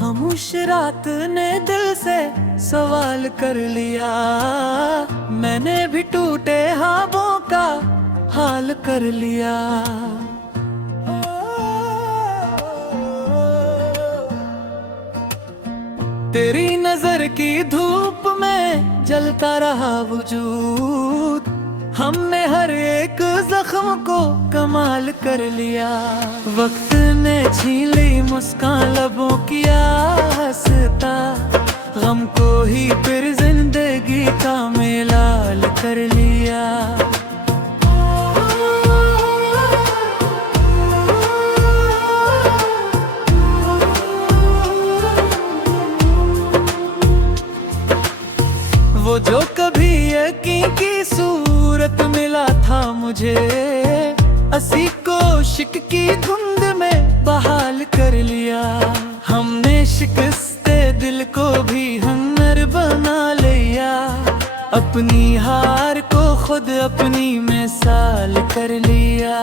खामोश रात ने दिल से सवाल कर लिया। मैंने भी टूटे ख्वाबों का हाल कर लिया। तेरी नजर की धूप में जलता रहा वजूद। हमने हर एक जख्म को कमाल कर लिया। वक्त ने छीन ली मुस्कान लबों की हंसता। गम को ही फिर जिंदगी का मेलाल कर लिया। वो जो कभी यकीन की सूरत मिला था मुझे, असी कोशिक की धुंध में बहाल कर लिया। हमने शिकस्ते दिल को भी हुनर बना लिया। अपनी हार को खुद अपनी मिसाल कर लिया।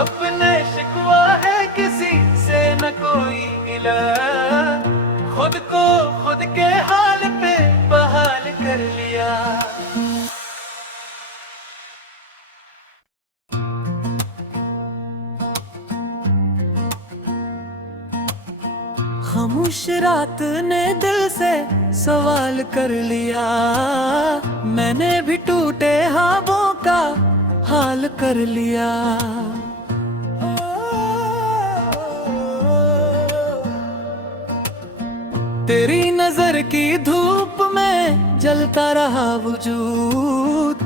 अपने शिकवा है किसी से न कोई गिला। खुद को खुद के हाल पे बहाल कर लिया। खामोश रात ने दिल से सवाल कर लिया। मैंने भी टूटे ख्वाबों का हाल कर लिया। तेरी नजर की धूप में जलता रहा वजूद।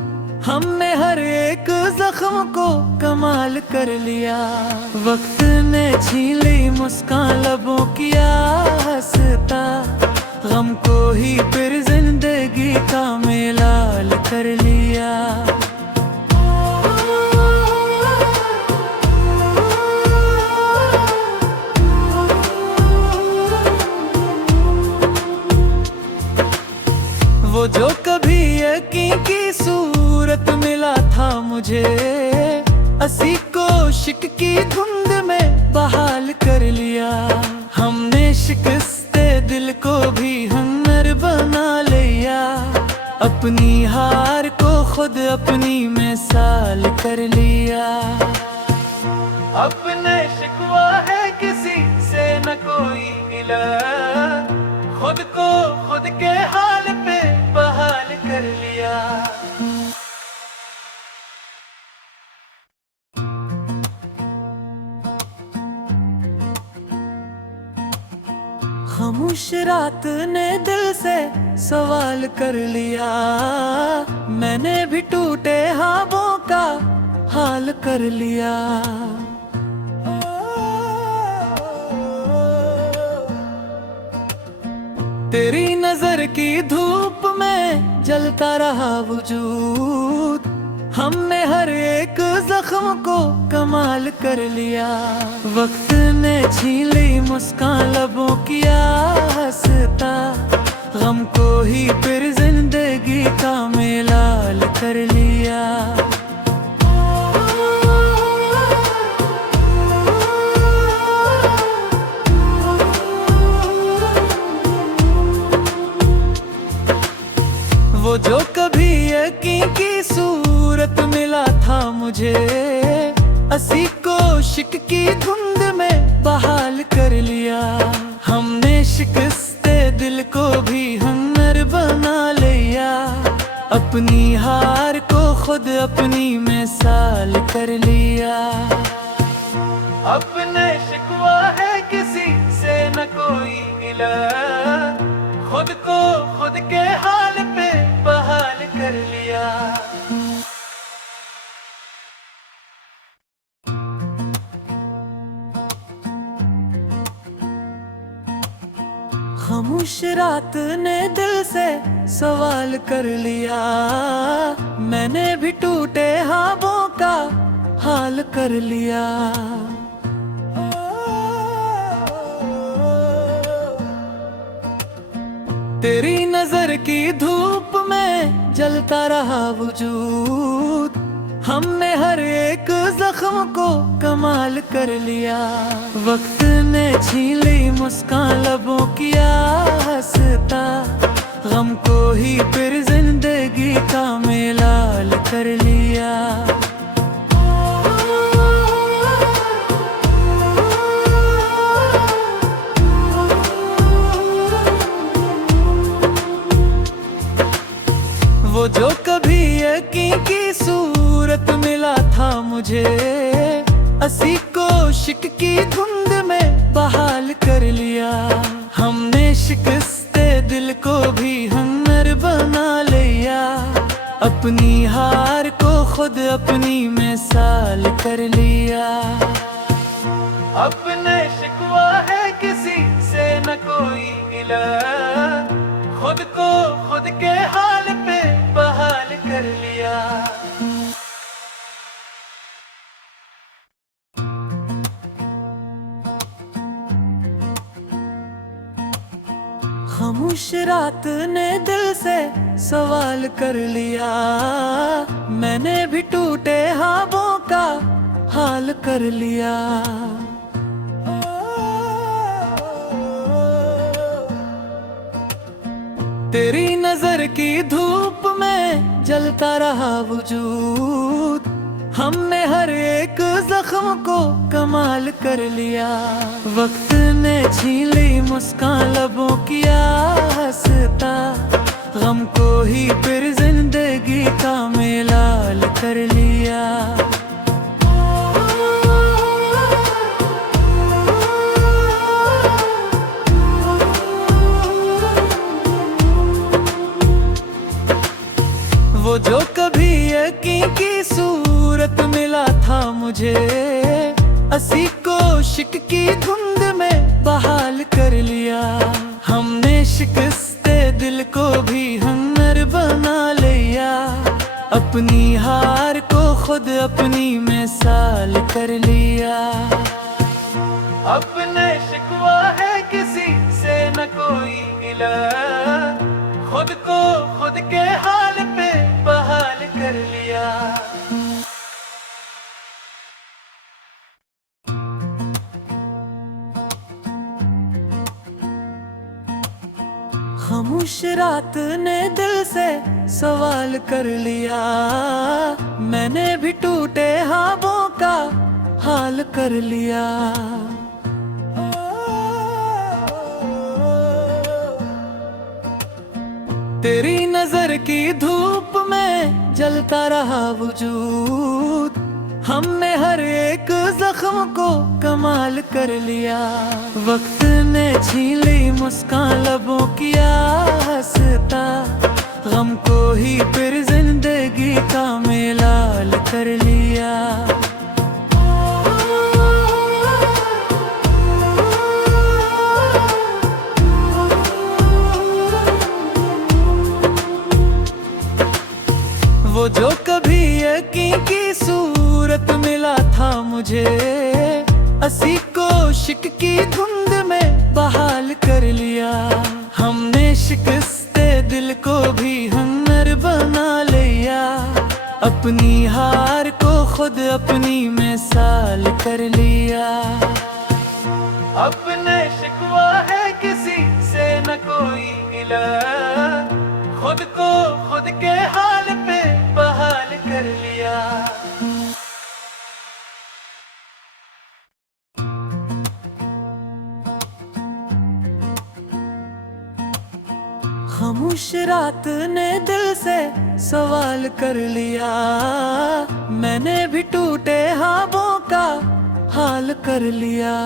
हमने हर एक जख्म को कमाल कर लिया। वक्त ने छीन ली मुस्कान लबों की हंसता। गम को ही फिर जिंदगी का मेलाल कर लिया। वो जो कभी यकीन की सूरत मिला था मुझे, असी कोशिक की धुंध में बहाल कर लिया। हमने शिकस्ते दिल को भी हुनर बना लिया। अपनी हार को खुद अपनी मिसाल कर लिया। अपने शिकवा है किसी से न कोई गिला। खुद को खुद के हाल पे बहाल कर लिया। खामोश रात ने दिल से सवाल कर लिया। मैंने भी टूटे ख्वाबों का हाल कर लिया। तेरी नजर की धूप में जलता रहा वजूद। हमने हर एक जख्म को कमाल कर लिया। वक्त ने छीन ली मुस्कान लबों की हंसता। गम को ही फिर जिंदगी का मेलाल कर लिया। वो जो कभी यकीन की सूरत मिला था मुझे, असी कोशिक की धुंध में बहाल कर लिया। हमने शिकस्ते दिल को भी हुनर बना लिया। अपनी हार को खुद अपनी मिसाल कर लिया। अपने शिकवा है किसी से न कोई गिला। खुद को खुद के हाल पे बहाल कर लिया। खामोश रात ने दिल से सवाल कर लिया। मैंने भी टूटे ख्वाबों का हाल कर लिया। तेरी नजर की धूप में जलता रहा वजूद। हमने हर एक जख्म को कमाल कर लिया। वक्त ने छीन ली मुस्कान लबों किया हंसता, गम को ही फिर जिंदगी का मेलाल कर लिया। वो जो कभी यकीन की सूरत मिला था मुझे, असी कोशिक की धुंध में बहाल कर लिया। हमने शिकस्ते दिल को भी हुनर बना लिया, अपनी हार को खुद अपनी मिसाल कर लिया। अपने शिकवा है किसी से न कोई गिला, खुद को खुद के हाल पे बहाल कर लिया। खामोश रात ने दिल से सवाल कर लिया, मैंने भी टूटे ख्वाबों का हाल कर लिया। तेरी नजर की धूप में जलता रहा वजूद, हमने हर एक जख्म को कमाल कर लिया। वक्त ने छीन ली मुस्कान लबों किया हंसता, गम को ही फिर जिंदगी का मेलाल कर लिया। वो जो कभी यकीन की सूरत मिला था मुझे, असी कोशिक की धुंध में बहाल कर लिया। हमने शिकस्ते दिल को भी हुनर बना लिया, अपनी हार को खुद अपनी मिसाल कर लिया। अपने शिकवा है किसी से न कोई गिला, खुद को खुद के हाल पे बहाल कर लिया। खामोश रात ने दिल से सवाल कर लिया, मैंने भी टूटे ख्वाबों का हाल कर लिया। तेरी नजर की धूप में जलता रहा वजूद, हमने हर एक जख्म को कमाल कर लिया। वक्त ने छीन ली मुस्कान लबों किया हंसता, गम को ही फिर जिंदगी का मेलाल कर लिया। वो जो कभी यकीन की सूरत मिला था मुझे, असी कोशिक की धुंध में बहाल कर लिया। हमने शिकस्ते दिल को भी हुनर बना लिया, अपनी हार को खुद अपनी मिसाल कर लिया। अपने शिकवा है किसी से न कोई गिला, खुद को खुद के हाल पे बहाल कर लिया। खामोश रात ने दिल से सवाल कर लिया, मैंने भी टूटे ख्वाबों का हाल कर लिया।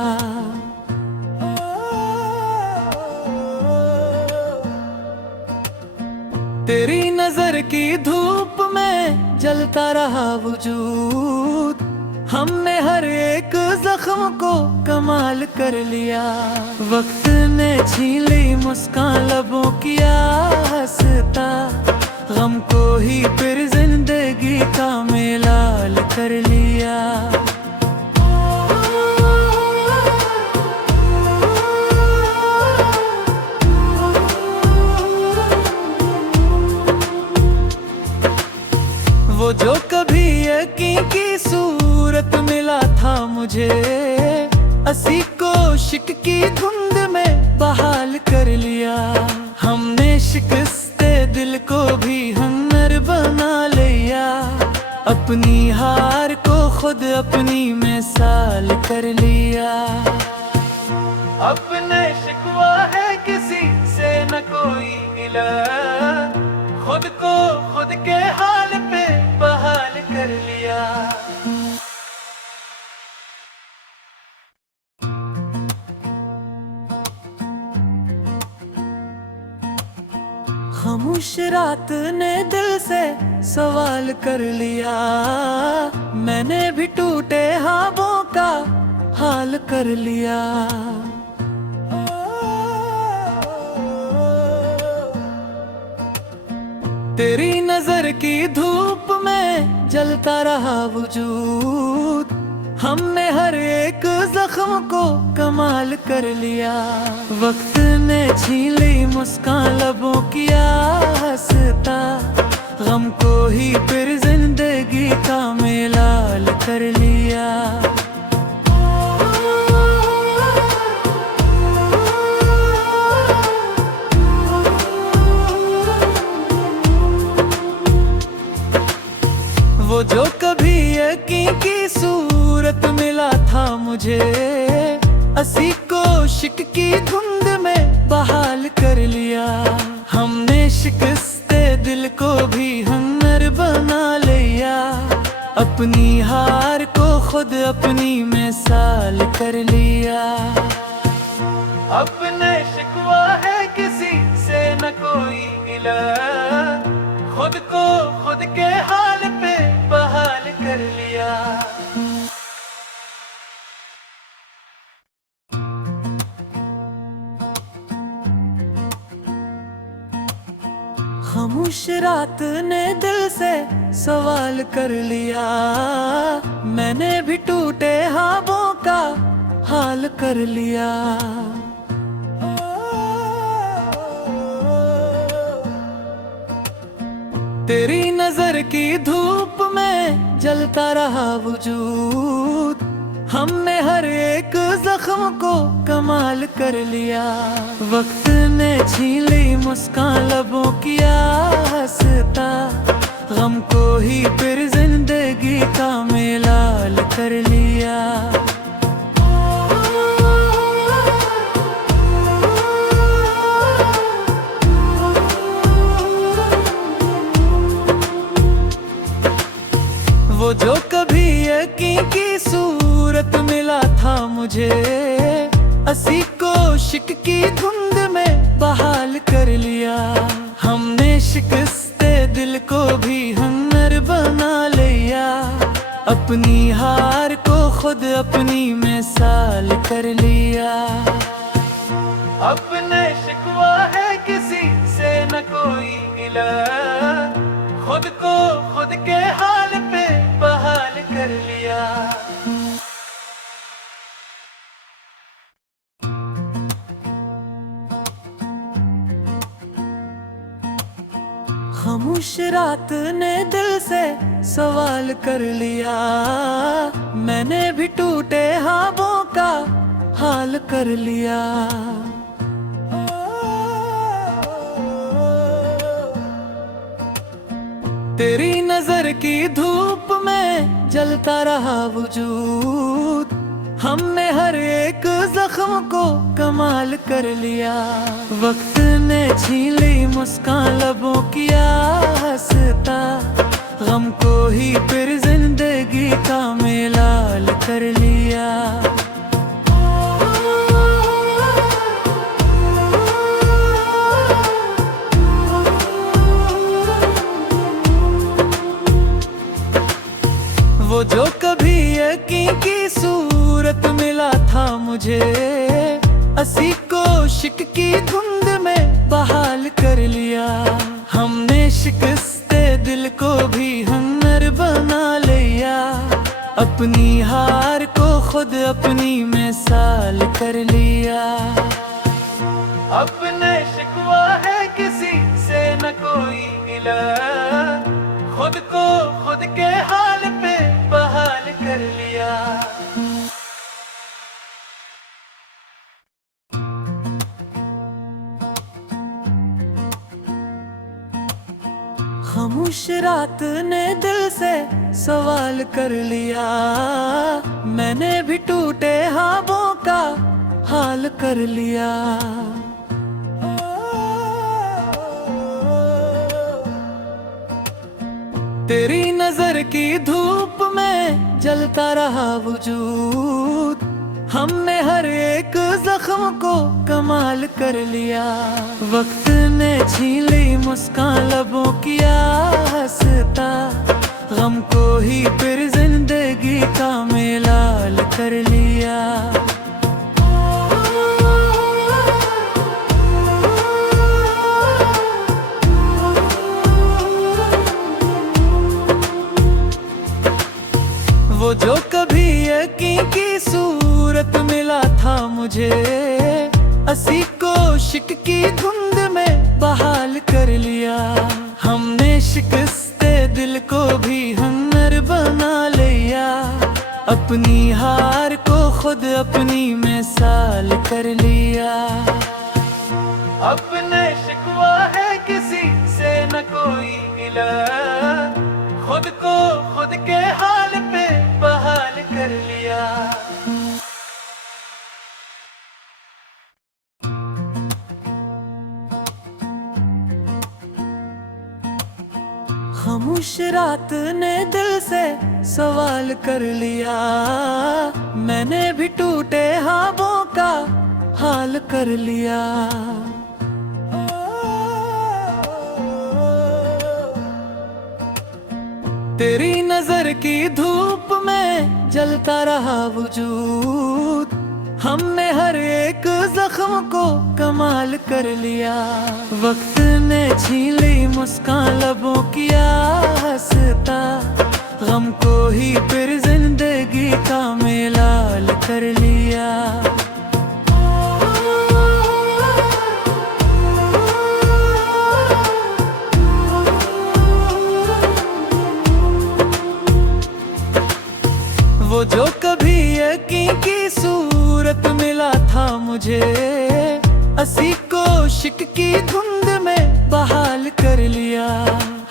तेरी नजर की धूप में जलता रहा वजूद, हमने हर एक जख्म को कमाल कर लिया। वक्त ने छीन ली मुस्कान लबों किया हंसता, गम को ही फिर जिंदगी का मेलाल कर लिया। वो जो कभी सूरत मिला था मुझे, असी कोशिक की धुंध में बहाल कर लिया। हमने शिकस्ते दिल को भी हुनर बना लिया, अपनी हार को खुद अपनी मिसाल कर लिया। अपने शिकवा है किसी से न कोई गिला, खुद को खुद के हाल पे बहाल कर लिया। खामोश रात ने दिल से सवाल कर लिया, मैंने भी टूटे ख्वाबों का हाल कर लिया। तेरी नजर की धूप में जलता रहा वजूद, हमने हर एक जख्म को कमाल कर लिया। वक्त ने छीन ली मुस्कान लबों की हंसता, गम को ही फिर जिंदगी का मेलाल कर लिया। वो जो कभी यकीन की सूरत मिला था मुझे, असी कोशिक की धुंध में बहाल कर लिया। हमने शिकस्ते दिल को भी हुनर बना लिया, अपनी हार को खुद अपनी मिसाल कर लिया। अपने शिकवा है किसी से न कोई गिला, खुद को खुद के हाल पे बहाल कर लिया। खामोश रात ने दिल से सवाल कर लिया, मैंने भी टूटे ख्वाबों का हाल कर लिया। तेरी नजर की धूप में जलता रहा वजूद, हमने हर एक जख्म को कमाल कर लिया। वक्त ने छीन ली मुस्कान लबों की हंसता, गम को ही फिर जिंदगी का मेलाल कर लिया। वो जो कभी यकीन की सूरत मिला था मुझे, असी कोशिक की धुंध में बहाल कर लिया। हमने शिकस्ते दिल को भी हुनर बना लिया, अपनी हार को खुद अपनी मिसाल कर लिया। अपने शिकवा है किसी से न कोई गिला, खुद को खुद के हाल पे बहाल कर लिया। खामोश रात ने दिल से सवाल कर लिया, मैंने भी टूटे ख्वाबों का हाल कर लिया। तेरी नजर की धूप में जलता रहा वजूद, हमने हर एक जख्म को कमाल कर लिया। वक्त ने छीन ली मुस्कान लबों की हंसता, गम को ही फिर जिंदगी का मेलाल कर लिया। वो जो कभी यकीन की सूरत मिला था मुझे, असी कोशिक की धुंध में बहाल कर लिया। हमने शिकस्ते दिल को भी हुनर बना लिया, अपनी हार को खुद अपनी मिसाल कर लिया। अपने शिकवा है किसी से न कोई गिला, खुद को खुद के हाल पे बहाल कर लिया। खामोश रात ने दिल से सवाल कर लिया, मैंने भी टूटे ख्वाबों का हाल कर लिया। तेरी नजर की धूप में जलता रहा वजूद, हमने हर एक जख्म को कमाल कर लिया। वक्त ने छीन ली मुस्कान लबों की हंसता, गम को ही फिर जिंदगी का मेलाल कर लिया। वो जो कभी यकीन की सूरत मिला था मुझे, असी को शिक की धुंध में बहाल कर लिया। हमने शिकस्ते दिल को भी हुनर बना लिया, अपनी हार को खुद अपनी मिसाल कर लिया। अपने शिकवा है किसी से न कोई गिला, खुद को खुद के हाल पे बहाल कर लिया। खामोश रात ने दिल से सवाल कर लिया, मैंने भी टूटे ख्वाबों का हाल कर लिया। तेरी नजर की धूप में जलता रहा वजूद, हमने हर एक जख्म को कमाल कर लिया। वक्त ने छीन ली मुस्कान लबों की हंसता, गम को ही फिर जिंदगी का मेलाल कर लिया। वो जो कभी यकीन की सूरत मिला था मुझे, असी को शिक की धुंध में बहाल कर लिया।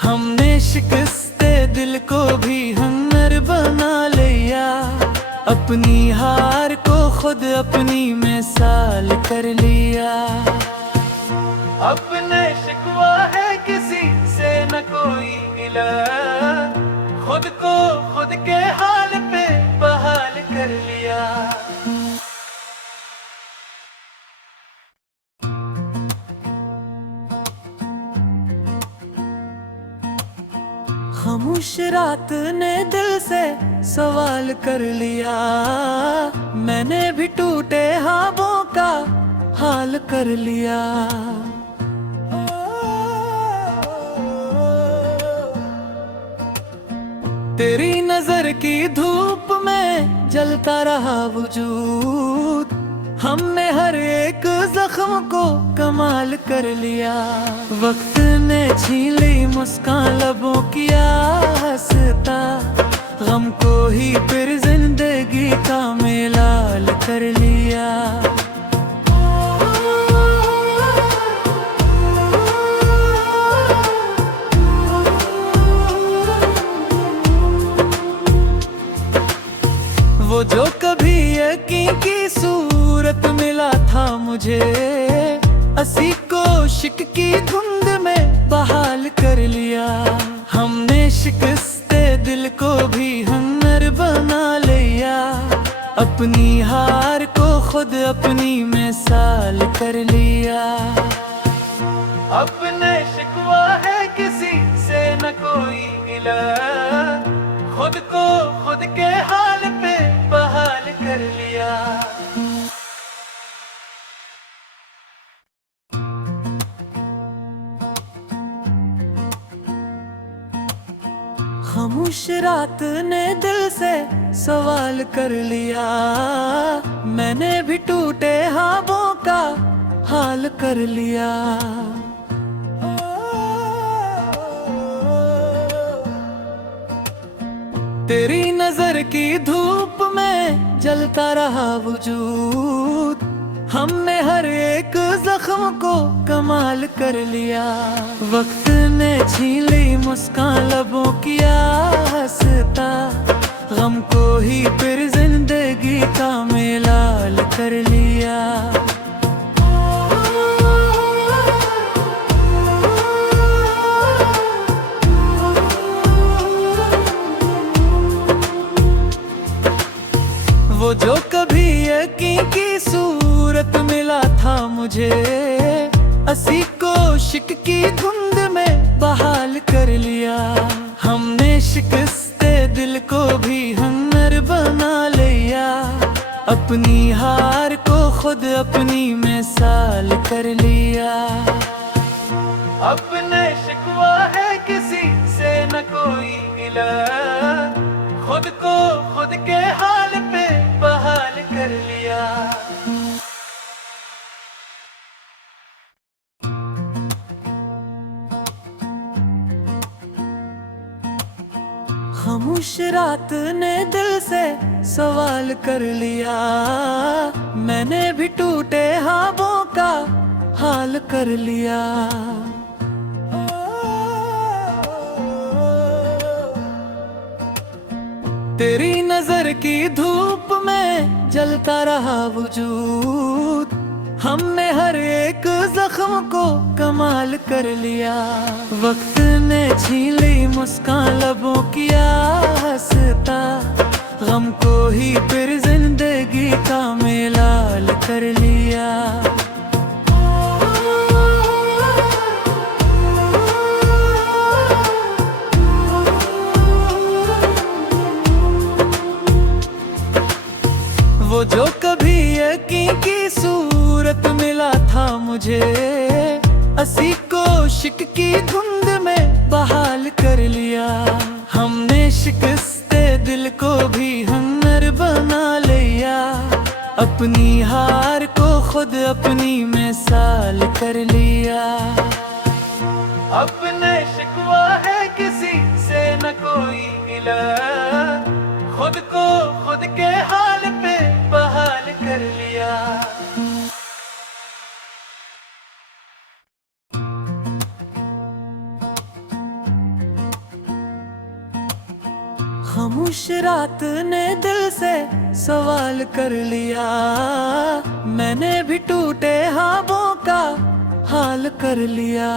हमने शिकस्ते दिल को भी हुनर बना लिया, अपनी हार को खुद अपनी मिसाल कर लिया। अपने शिकवा है किसी से न कोई गिला, खुद को खुद के हाल पे बहाल कर लिया। खामोश रात ने दिल से सवाल कर लिया, मैंने भी टूटे ख्वाबों का हाल कर लिया। तेरी नजर की धूप में जलता रहा वजूद, हमने हर एक जख्म को कमाल कर लिया। वक्त ने छीन ली मुस्कान लबों की हंसता, गम को ही फिर जिंदगी का मेलाल कर लिया। वो जो कभी यकीन की सूरत मिला था मुझे, असी को शिक की धुंध में बहाल कर लिया। हमने शिकस्ते दिल को भी हुनर बना लिया, अपनी हार को खुद अपनी मिसाल कर लिया। अपने शिकवा है किसी से न कोई गिला, खुद को खुद के हाल पे बहाल कर लिया। खामोश रात ने दिल से सवाल कर लिया, मैंने भी टूटे ख्वाबों का हाल कर लिया। तेरी नजर की धूप में जलता रहा वजूद, हमने हर एक जख्म को कमाल कर लिया। वक्त ने छीन ली मुस्कान लबों किया हंसता, गम को ही फिर जिंदगी का मेलाल कर लिया। वो जो कभी यकीन की सूरत मिला था मुझे, असी को शिक की धुंध में बहाल कर लिया। हमने शिकस्ते दिल को भी हुनर बना लिया, अपनी हार को खुद अपनी मिसाल कर लिया। अपने शिकवा है किसी से न कोई गिला, खुद को खुद के हाल पे बहाल कर लिया। खामोश रात ने दिल से सवाल कर लिया, मैंने भी टूटे ख्वाबों का हाल कर लिया। तेरी नजर की धूप में जलता रहा वजूद, हमने हर एक जख्म को कमाल कर लिया। वक्त ने छीन ली मुस्कान लबों किया हंसता, गम को ही फिर जिंदगी का मेलाल कर लिया। वो जो कभी यकीन की सूरत मिला था मुझे, असी को शिक की धुंध में बहाल कर लिया। हमने शिकस्ते दिल को भी हुनर बना लिया, अपनी हार को खुद अपनी मिसाल कर लिया। अपने शिकवा है किसी से न कोई गिला, खुद को खुद के हाल पे बहाल कर लिया। खामोश रात ने दिल से सवाल कर लिया, मैंने भी टूटे ख्वाबों का हाल कर लिया।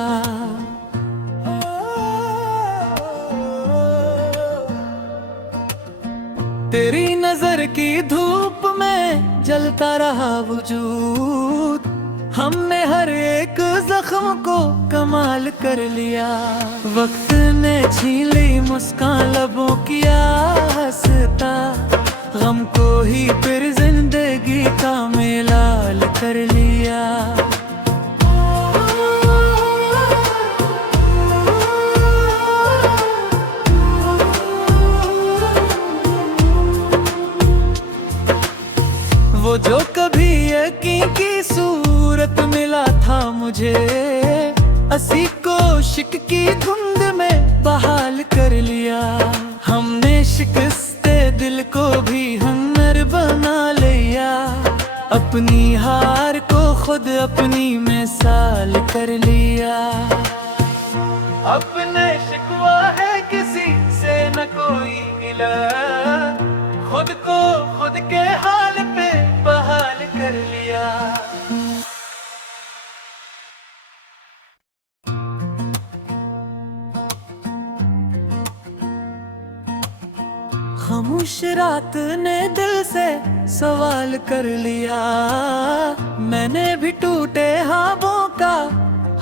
तेरी नजर की धूप में जलता रहा वजूद, हमने हर एक जख्म को कमाल कर लिया। वक्त ने छीन ली मुस्कान लबों किया हंसता, गम को ही फिर जिंदगी का मेलाल कर लिया। वो जो कभी यकीन की सूरत मिला था मुझे, असी को शिक की धुंध में बहाल कर लिया। हमने शिकस्ते दिल को भी हुनर बना लिया, अपनी हार को खुद अपनी मिसाल कर लिया। अपने शिकवा है किसी से न कोई गिला, खुद को खुद के हाल पे बहाल कर लिया। खामोश रात ने दिल से सवाल कर लिया, मैंने भी टूटे ख्वाबों का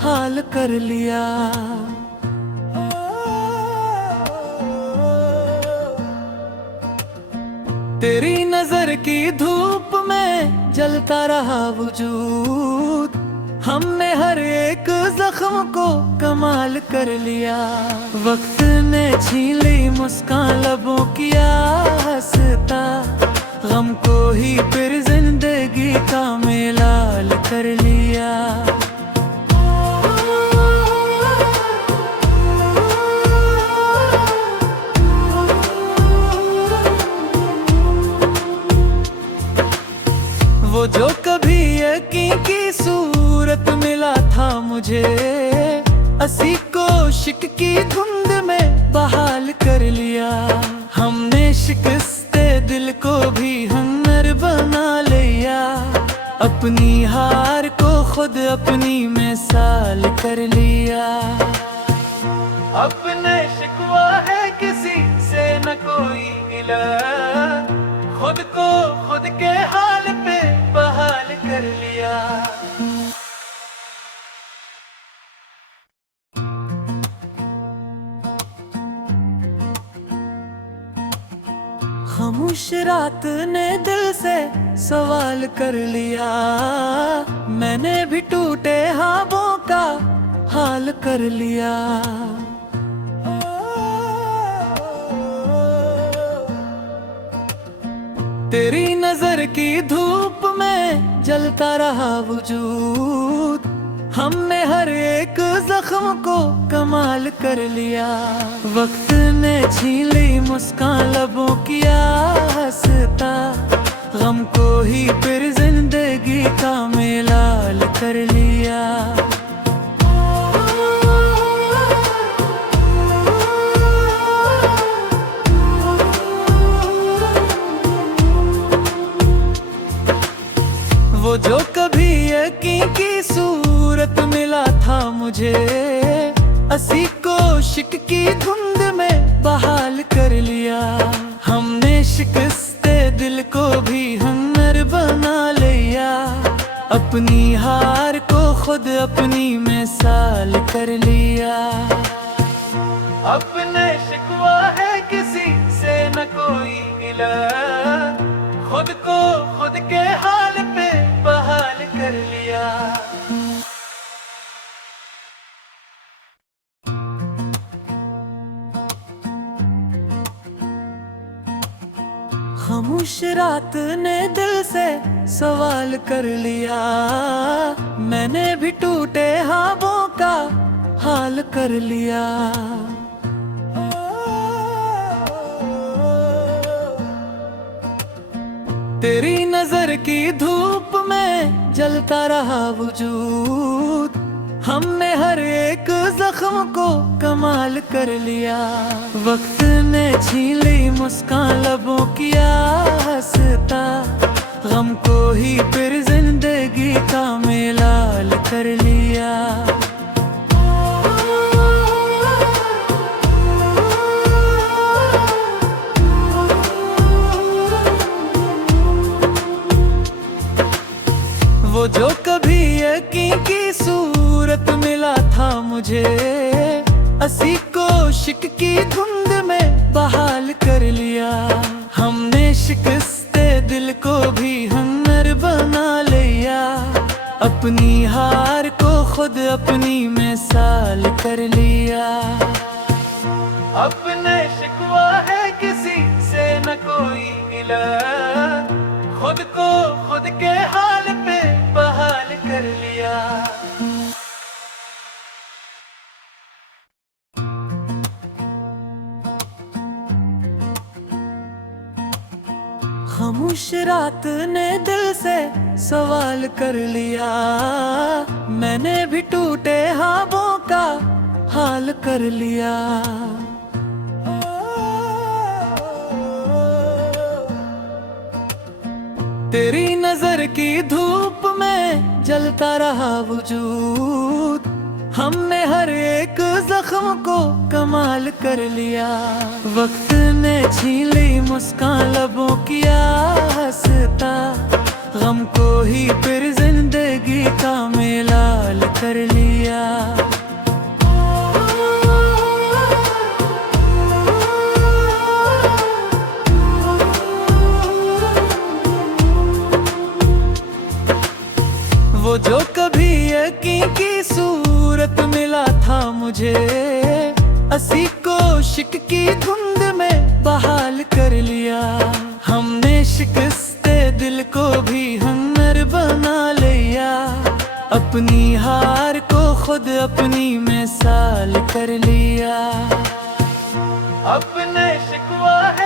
हाल कर लिया। तेरी नजर की धूप में जलता रहा वजूद, हमने हर एक जख्म को कमाल कर लिया। वक्त ने छीन ली मुस्कान लबों किया हंसता, गम को ही फिर जिंदगी का मेलाल कर लिया। वो जो कभी की सूरत मिला था मुझे, असी कोशिक की धुंध में बहाल कर लिया। हमने शिकस्ते दिल को भी हुनर बना लिया, अपनी हार को खुद अपनी मिसाल कर लिया। अपने शिकवा है किसी से न कोई गिला, खुद को खुद के हाल पे बहाल कर लिया। खामोश रात ने दिल से सवाल कर लिया, मैंने भी टूटे ख्वाबों का हाल कर लिया। तेरी नजर की धूप में जलता रहा वजूद, हमने हर एक जख्म को कमाल कर लिया। वक्त ने छीन ली मुस्कान लबों की हंसता, गम को ही फिर जिंदगी का मेलाल कर लिया। वो जो कभी यकीन की सूरत मिला था मुझे, असी कोशिक की धुंध में बहाल कर लिया। हमने शिकस्ते दिल को भी हुनर बना लिया, अपनी हार को खुद अपनी मिसाल कर लिया। अपने शिकवा है किसी से न कोई गिला, खुद को खुद के हाल पे बहाल कर लिया। खामोश रात ने दिल से सवाल कर लिया, मैंने भी टूटे ख्वाबों का हाल कर लिया। तेरी नजर की धूप में जलता रहा वजूद, हमने हर एक जख्म को कमाल कर लिया। वक्त ने छीन ली मुस्कान लबों की हंसता, गम को ही फिर जिंदगी का मेलाल कर लिया। वो जो कभी यकीन की सूरत मिला था मुझे, असी कोशिक की धुंध में बहाल कर लिया। हमने शिकस्ते दिल को भी हुनर बना लिया, अपनी हार को खुद अपनी मिसाल कर लिया। अपने शिकवा है किसी से न कोई गिला, खुद को खुद के हाल पे बहाल कर लिया। खामोश रात ने दिल से सवाल कर लिया, मैंने भी टूटे ख्वाबों का हाल कर लिया। तेरी नजर की धूप में जलता रहा वजूद, हमने हर एक जख्म को कमाल कर लिया। वक्त ने छीन ली मुस्कान लबों की हंसता, गम को ही फिर जिंदगी का मेलाल कर लिया। वो जो कभी यकीन की सूरत मिला था मुझे, असी कोशिक की धुंध में बहाल कर लिया। हमने शिकस्ते दिल को भी हुनर बना लिया, अपनी हार को खुद अपनी मिसाल कर लिया। अपने शिकवा है